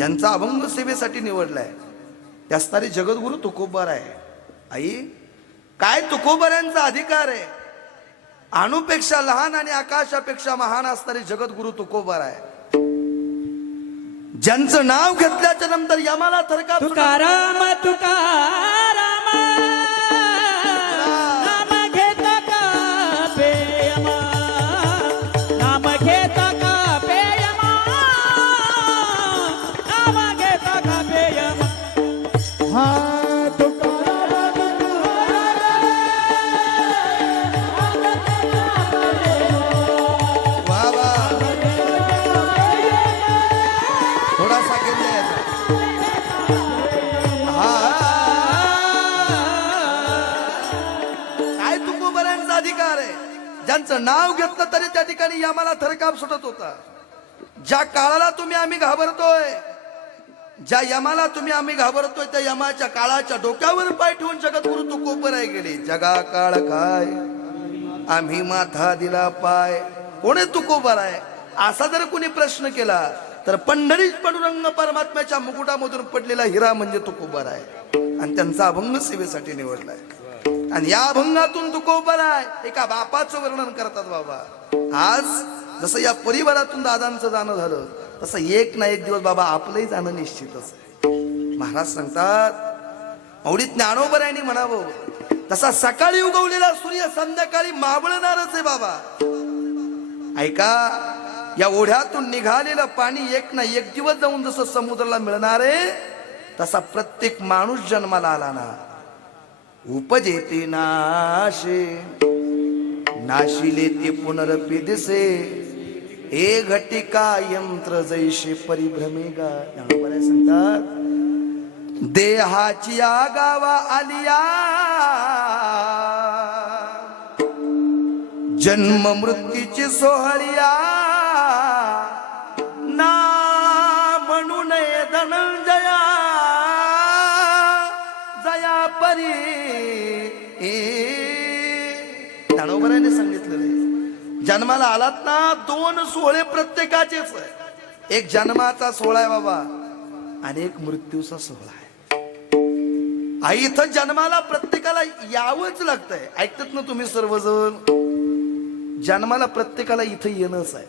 ज्यांचा अभंग सेवेसाठी निवडलाय. ते असणारे जगद्गुरु तुकोबार आहे. आई काय तुकोबाऱ्यांचा अधिकार आहे? अणुपेक्षा लहान आणि आकाशापेक्षा महान असणारे जगद्गुरु तुकोबार आहे. ज्यांचं नाव घेतल्याच्या नंतर यमाला थरका तुकाराम तुकाराम. आणि यमाला थरकाप सुटत होता. ज्या काळाला तुम्ही आम्ही घाबरतोय ज्या यमाला तुम्ही आम्ही घाबरतोय त्या यमाच्या काळाच्या डोक्यावर पाय ठेवून जगद्गुरु तू आहे गेले. जगा काळ काय आम्ही माथा दिला पाय. कोणी तुकोबर आहे? असा जर कोणी प्रश्न केला तर पंढरीत पांडुरंग परमात्म्याच्या मुकुटामधून पडलेला हिरा म्हणजे तुकोबर आहे. आणि त्यांचा अभंग सेवेसाठी निवडलाय आणि या अभंगातून तुकोबर आहे. एका बापाचं वर्णन करतात बाबा. आज जसं या परिवारातून दादांचं जाणं झालं तसं एक ना एक दिवस बाबा आपलंही जाणं निश्चितच आहे. महाराज सांगतात मौडी ज्ञानोबरायांनी म्हणावं तसा सकाळी उगवलेला सूर्य संध्याकाळी मावळणारच आहे बाबा. ऐका या ओढ्यातून निघालेलं पाणी एक ना एक दिवस जाऊन जसं समुद्राला मिळणार आहे तसा प्रत्येक माणूस जन्माला आला ना. उपजेते नाशे. नाशिले ते पुनरपी दिसे ए घटिका यंत्र जैसे परिभ्रमेगा ज्ञानोबराय सांगतात. देहाची या गावा आलिया. जन्म मृत्यूची सोहळिया. जन्माला आलात ना दोन सोहळे प्रत्येकाचेच आहे. एक जन्माचा सोहळा आहे बाबा आणि एक मृत्यूचा सोहळा आहे. आई इथं जन्माला प्रत्येकाला यावंच लागतंय. ऐकतात ना तुम्ही सर्वजण? जन्माला प्रत्येकाला इथं येणंच आहे.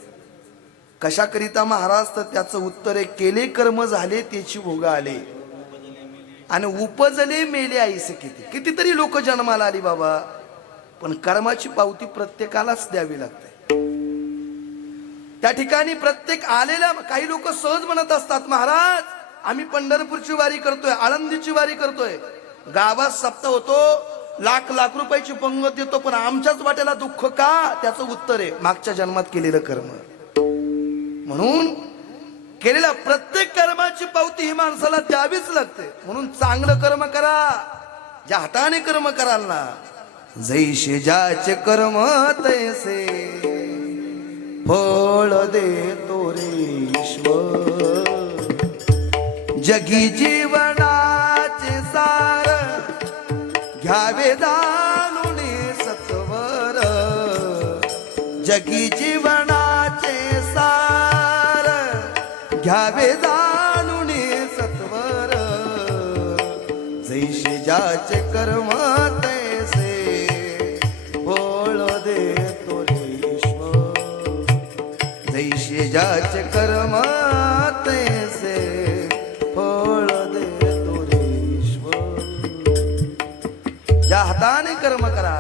कशाकरिता महाराज तर त्याचं उत्तर आहे केले कर्म झाले त्याची भोग आले. आणि उपजले मेले आईसे किती. कितीतरी लोक जन्माला आली बाबा पण कर्माची पावती प्रत्येकालाच द्यावी लागते. त्या ठिकाणी प्रत्येक आलेल्या काही लोक सहज म्हणत असतात महाराज आम्ही पंढरपूरची वारी करतोय आळंदीची वारी करतोय. गावात सप्ताह होतो लाख लाख रुपयाची पंगत देतो पण आमच्याच वाट्याला दुःख का? त्याचं उत्तर आहे मागच्या जन्मात केलेलं कर्म. म्हणून केलेल्या प्रत्येक कर्माची पावती ही माणसाला द्यावीच लागते. म्हणून चांगलं कर्म करा ज्या हाताने कर्म कराल ना जैसे ज्याचे कर्म तैसे. फळ देतो रे ईश्वर. जगी जीवनाचे सार घ्यावे जाणून सत्वर. जगी जीवनाचे सार घ्यावे जाणून सत्वर. जैसे ज्याचे कर्म ज्याचे कर्म तैसे फळ दे रे ज्या हाताने कर्म करा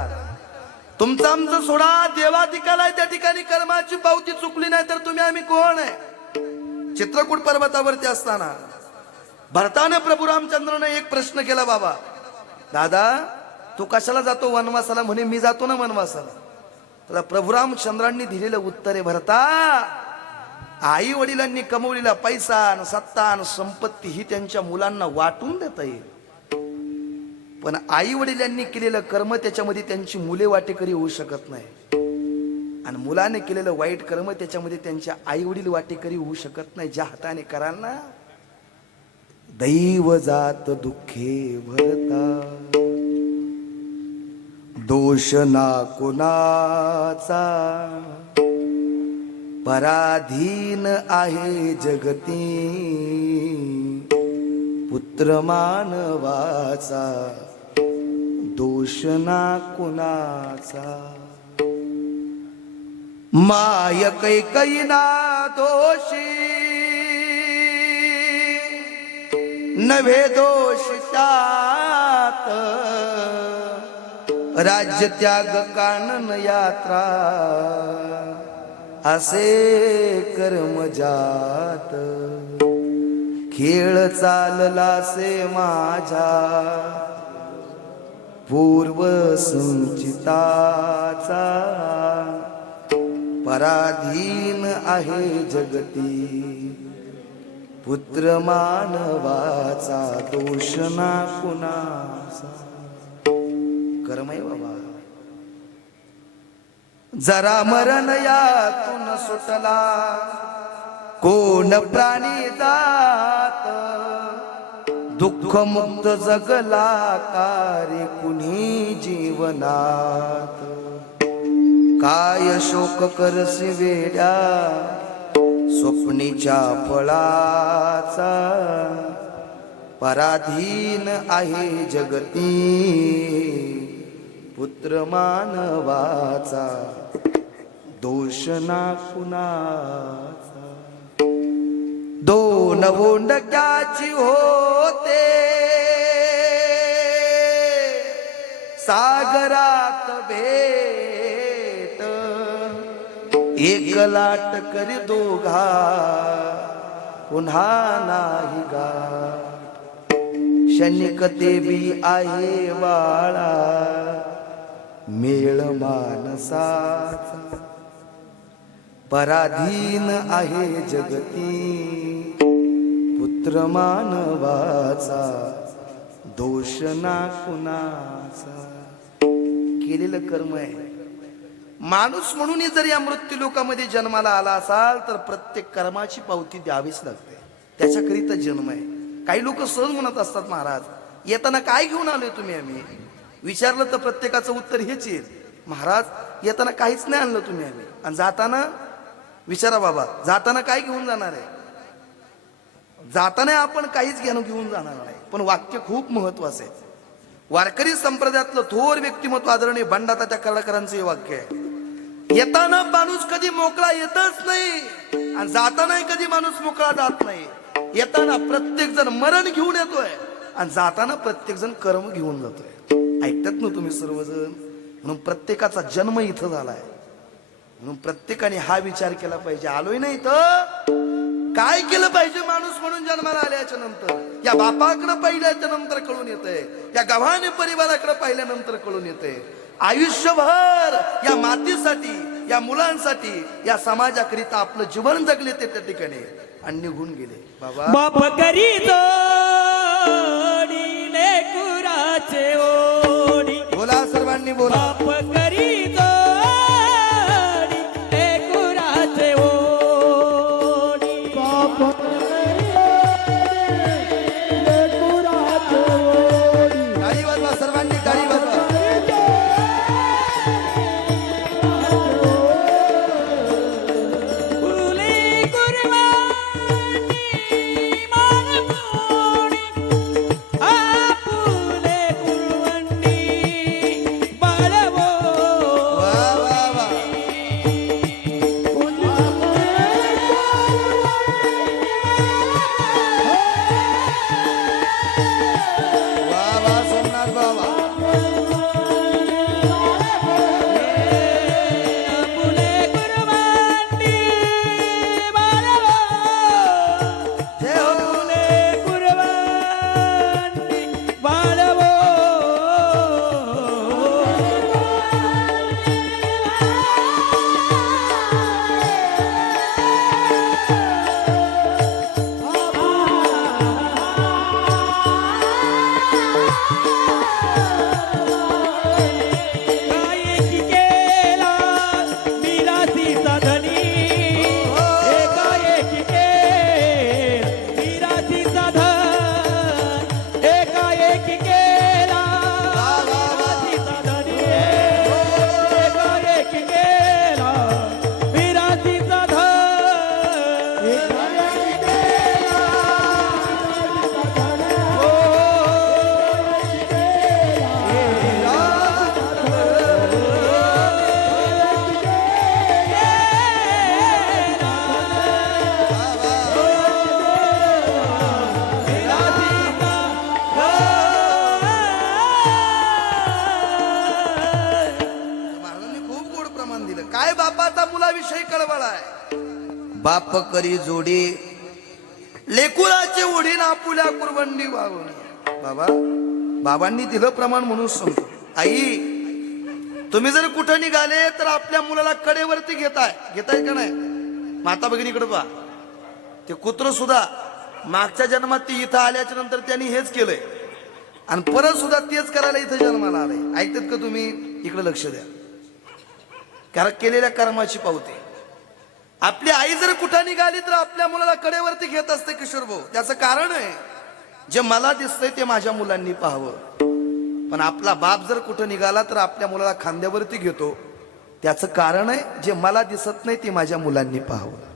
तुमचं आमचं सोडा देवाधिकाला आहे त्या ठिकाणी कर्माची पावती चुकली नाही तर तुम्ही आम्ही कोण आहे? चित्रकूट पर्वतावरती असताना भरताने प्रभू रामचंद्रने एक प्रश्न केला बाबा दादा तू कशाला जातो वनवासाला? म्हणे मी जातो ना वनवासाला. त्याला प्रभुरामचंद्रांनी दिलेलं उत्तर आहे भरता आई वडिलांनी कमवलेला पैसा आणि सत्ता आणि संपत्ती ही त्यांच्या मुलांना वाटून देता येईल. पण आई वडिलांनी केलेलं कर्म त्याच्यामध्ये त्यांची मुले वाटेकरी होऊ शकत नाही. आणि मुलाने केलेलं वाईट कर्म त्याच्यामध्ये त्यांच्या आई वडील वाटेकरी होऊ शकत नाही. ज्या हाताने कराल ना दैव जात दुःखे भरता. दोष ना कुणाचा पराधीन आहे जगती. पुत्र मानवाचा दोष ना कुणाचा. माय कैकैना दोषी नव्हे दोष त्यात. राज्य त्याग कानन यात्रा. असे कर्म जात. खेळ चाललासे माझ्या पूर्व संचिताचा. पराधीन आहे जगती. पुत्र मानवाचा दोष ना कुणाचा. कर्मय बाबा. जरा मरण यातून सुटला. कोण प्राणी जात? दुःख मुक्त जगला कारे कुणी जीवनात? काय शोक करसी वेड्या स्वप्नीच्या फळाचा? पराधीन आहे जगती. पुत्र मानवाचा दोष ना कुणाचा. दोन ओंडक्याची होते. सागरात भेट. एक लाट करी दोघा पुन्हा नाही गा. शनिक देवी आहे वाळा. मेळ मानसाचा. पराधीन आहे जगती पुत्र मानवाचा दोष ना कुणाचा. केलेलं कर्म आहे. माणूस म्हणून जर या मृत्यू लोकामध्ये जन्माला आला असाल तर प्रत्येक कर्माची पावती द्यावीच लागते. त्याच्याकरिता जन्म आहे. काही लोक सहज म्हणत असतात महाराज येताना काय घेऊन आलोय तुम्ही आम्ही? विचारलं तर प्रत्येकाचं उत्तर हेच येईल. महाराज येताना काहीच नाही आणलं तुम्ही आम्ही. आणि जाताना विचारा बाबा जाताना काय घेऊन जाणार आहे? जाताना आपण काहीच घेणं घेऊन जाणार नाही. पण वाक्य खूप महत्वाचं आहे. वारकरी संप्रदायातलं थोर व्यक्तिमत्व आदरणीय बंडाता त्या कलाकारांचं हे वाक्य आहे. येताना माणूस कधी मोकळा येतच नाही आणि जातानाही कधी माणूस मोकळा जात नाही. येताना प्रत्येक जण मरण घेऊन येतोय आणि जाताना प्रत्येक जण कर्म घेऊन जातोय. ऐकतात ना तुम्ही सर्वजण? म्हणून प्रत्येकाचा जन्म इथं झालाय. म्हणून प्रत्येकाने हा विचार केला पाहिजे. आलोय ना इथं? काय केलं पाहिजे माणूस म्हणून जन्माला आल्याच्यानंतर? या बापाकडे पाहिल्याच्या नंतर कळून येतंय. या गव्हाणे परिवाराकडे पाहिल्यानंतर कळून येते आयुष्यभर या मातीसाठी या मुलांसाठी या समाजाकरिता आपलं जीवन जगले ते त्या ठिकाणी. आणि निघून गेले. बाबा. बाप करी जोडी लेकुराचे सर्वांनी बोला. बाप करी बाप जोडी. लेकुराची उडी आपुल्या कुरवंडी वावणी बाबा बाबांनी दिलं प्रमाण म्हणून सांगतो आई तुम्ही जर कुठं निघाले तर आपल्या मुलाला कडेवरती घेताय. घेताय का नाही? माता भगिनीकडे पहा. ते कुत्र सुद्धा मागच्या जन्मात ती इथं आल्याच्यानंतर त्यांनी हेच केलंय. आणि परत सुद्धा तेच करायला इथं जन्माला आलंय. ऐकतात का तुम्ही? इकडे लक्ष द्या. कारण केलेल्या कर्माची पावते. आपली आई जर कुठं निघाली तर आपल्या मुलाला कडेवरती घेत असते किशोर भाऊ. त्याचं कारण आहे जे मला दिसतंय ते माझ्या मुलांनी पाहावं. पण आपला बाप जर कुठं निघाला तर आपल्या मुलाला खांद्यावरती घेतो. त्याचं कारण आहे जे मला दिसत नाही ते माझ्या मुलांनी पाहावं.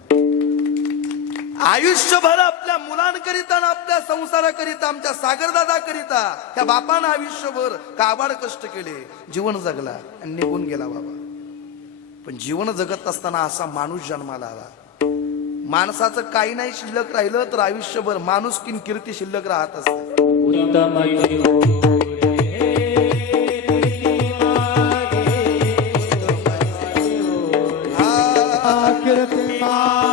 आयुष्यभर आपल्या मुलांकरिता आणि आपल्या संसाराकरिता आमच्या सागरदादा करिता त्या बापानं आयुष्यभर काबाड कष्ट केले. जीवन जगला आणि निघून गेला बाबा. पण जीवन जगत असताना असा माणूस जन्माला आला. माणसाचं काही नाही शिल्लक राहिलं तर आयुष्यभर माणूस किन कीर्ती शिल्लक राहत असते up in my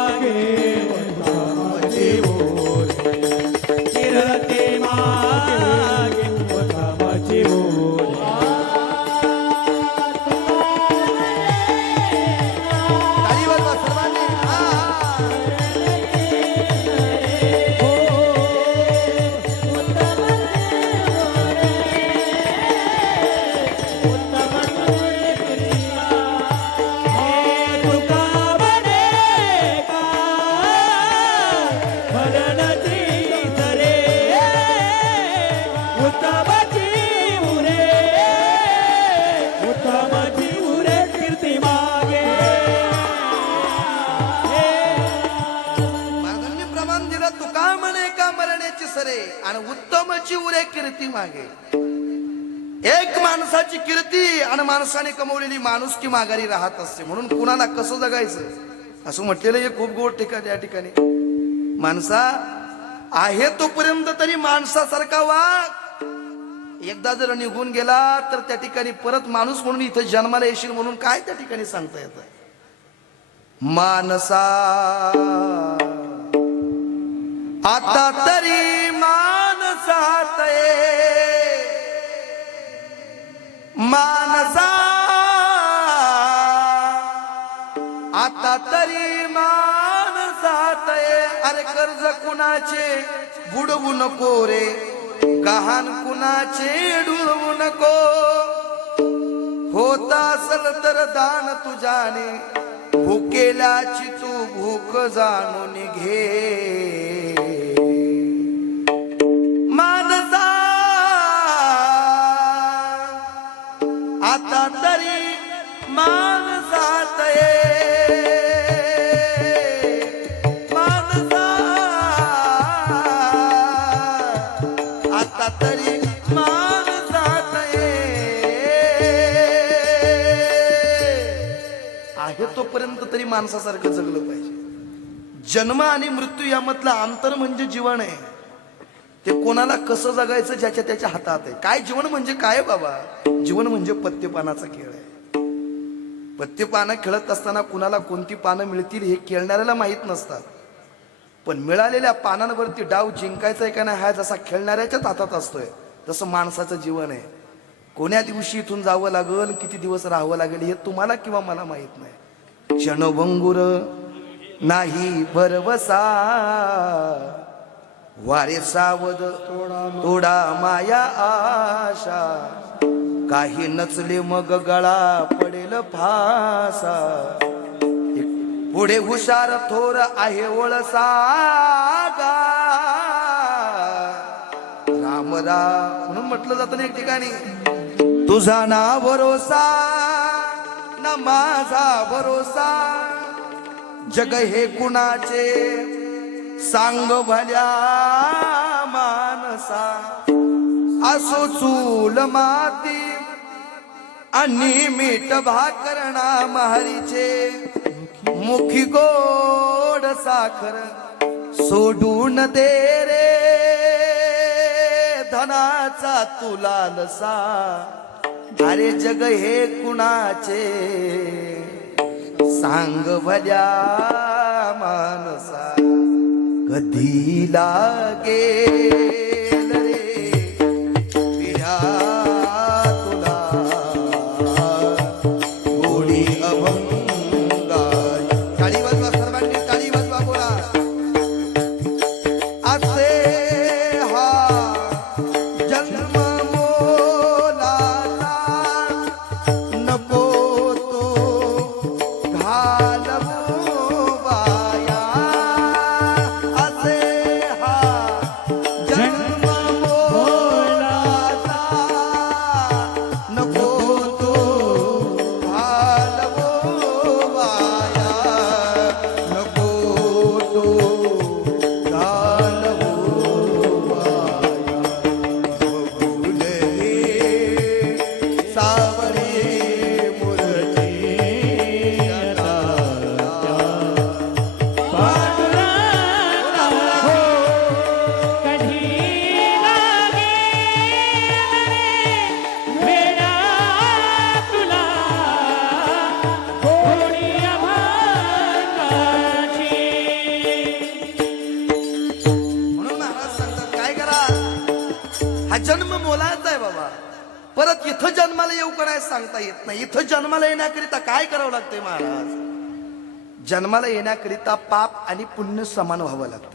मागे. एक माणसाची कीर्ती आणि माणसाने कमवलेली माणुसकी माघारी राहत असते. म्हणून कुणाला कसं जगायचं? असं म्हटलेलं हे खूप गोड ठिकाण या ठिकाणी. माणसा आहे तोपर्यंत तरी माणसासारखा वाघ. एकदा जर निघून गेला तर त्या ठिकाणी परत माणूस म्हणून इथं जन्माला येशील म्हणून काय त्या ठिकाणी सांगता येत? मानसा आता तरी मानसात मानसा। आता तरी मानसात ये अरे कर्ज कुणाचे? बुडवू नको रे। गहाण कुणाचे? डुळवू नको। होता असल तर दान तुझ्याने भुकेल्याची तू भूक जाणून घे। आहे तोपर्यंत तरी माणसासारखं जगलं पाहिजे. जन्म आणि मृत्यू यामधलं अंतर म्हणजे जीवन आहे. ते कोणाला कसं जगायचं ज्याच्या त्याच्या हातात आहे. काय जीवन म्हणजे काय बाबा? जीवन म्हणजे पत्यपानाचा खेळ आहे. पत्तेपानं खेळत असताना कुणाला कोणती पानं मिळतील हे खेळणाऱ्याला माहीत नसतात. पण मिळालेल्या पानांवरती डाव जिंकायचा आहे का नाही हा जसा खेळणाऱ्याच्याच हातात असतोय तसं माणसाचं जीवन आहे. कोण्या दिवशी इथून जावं लागल किती दिवस राहावं लागेल हे तुम्हाला किंवा मला माहीत नाही. क्षणभंगुर नाही भरवसा वारे सावध तोडा माया आशा. काही नचले मग गळा पडेल फासा. पुढे हुशार थोर आहे ओळसा राम राम म्हणून म्हटलं जातं ना एक ठिकाणी. तुझा ना भरोसा ना माझा भरोसा. जग हे कुणाचे? सांग भल्या मानसा. असो चूल माती आणि मीठ भाकरणा महारीचे मुखी गोड साखर सोडून दे रे. धनाचा तुला लसा अरे जग हे कुणाचे? सांग भल्या मानसा. कधी लागे? सांगता येत नाही. इथं जन्माला येण्याकरिता काय करावं लागतंय महाराज? जन्माला येण्याकरिता पाप आणि पुण्य समान व्हावं लागतं.